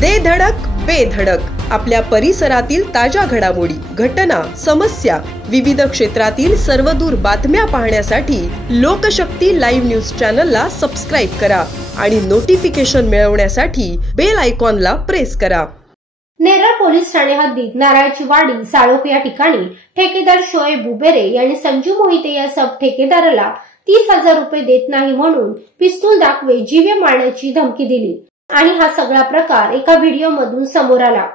दे धडक बेधडक आपल्या परिसरातील ताज्या घडामोडी, घटना, समस्या, विविध क्षेत्रातील सर्वदूर बातम्या पाहण्यासाठी लोकशक्ती लाईव्ह न्यूज चॅनलला सबस्क्राईब करा आणि नोटिफिकेशन मिळवण्यासाठी बेल आयकॉनला प्रेस करा। नेरळ पोलीस ठाणे हद्दीत नारळाची वाडी साळोख या ठिकाणी ठेकेदार शोएब बुबेरे यांनी संजू मोहिते या सब ठेकेदाराला 30,000 रुपये देत नाही म्हणून पिस्तूल दाखवे जीवे मारण्याची धमकी दिली आणि हा सगळा प्रकार एका व्हिडिओ मधून समोर आला।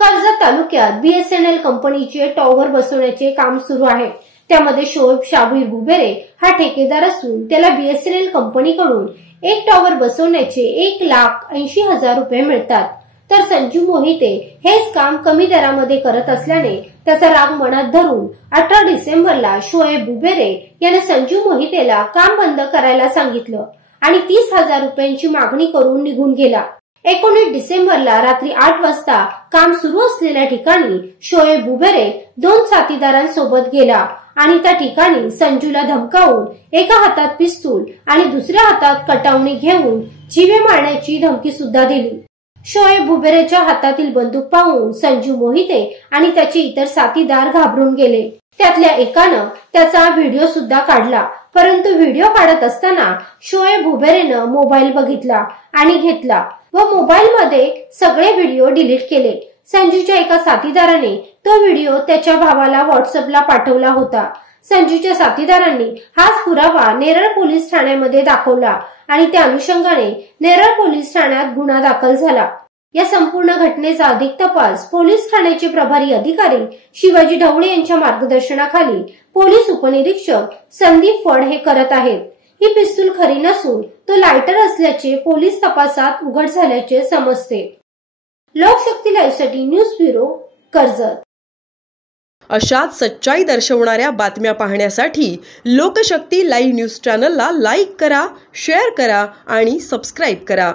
कर्जत तालुक्यात BSNL कंपनीचे टॉवर बसवण्याचे काम सुरू आहे। त्यामध्ये शोएब शाबीर बुबेरे हा ठेकेदार असून त्याला BSNL कंपनीकडून एक टॉवर बसवण्याचे 1,80,000 रुपये मिळतात। तर संजू मोहिते हेच काम कमी दरामध्ये करत असल्याने त्याचा राग मनात धरून 18 डिसेंबरला शोएब बुबेरे याने संजू मोहितेला काम बंद करायला सांगितलं आणि 30,000 रुपयांची मागणी करून निघून गेला। 19 डिसेंबरला रात्री 8 वाजता काम सुरू असलेल्या ठिकाणी शोएब बुबेरे 2 साथीदारांसोबत गेला आणि त्या ठिकाणी संजूला धमकावून एका हातात पिस्तूल आणि दुसऱ्या हातात कटावणी घेऊन जीवे मारण्याची धमकी सुद्धा दिली। शोएब बुबेरेच्या हातातील बंदूक पाहून संजू मोहिते आणि त्याचे इतर साथीदार घाबरून गेले। त्यातल्या एकानं त्याचा व्हिडिओ सुद्धा काढला, परंतु व्हिडिओ काढत असताना शोएब बुबेरेनं मोबाईल बघितला आणि घेतला व मोबाईल मध्ये सगळे व्हिडिओ डिलीट केले। संजूच्या एका साथीदाराने तो व्हिडिओ त्याच्या भावाला व्हॉट्सअपला पाठवला होता। संजूच्या साथीदारांनी हाच पुरावा नेरळ पोलीस ठाण्यामध्ये दाखवला आणि त्या अनुषंगाने नेरळ पोलीस ठाण्यात गुन्हा दाखल झाला। या संपूर्ण घटनेचा अधिक तपास पोलीस ठाण्याचे प्रभारी अधिकारी शिवाजी ढवळे यांच्या मार्गदर्शनाखाली पोलीस उपनिरीक्षक संदीप फड हे करत आहेत। ही पिस्तूल खरी नसून तो लायटर असल्याचे पोलीस तपासात उघड झाल्याचे समजते। लोकशक्ती लाईव्ह साठी न्यूज ब्युरो, कर्जत। अशाच सच्चाई दर्शवणाऱ्या बातम्या पाहण्यासाठी लोकशक्ती लाईव्ह न्यूज चॅनलला लाईक करा, शेअर करा आणि सबस्क्राईब करा।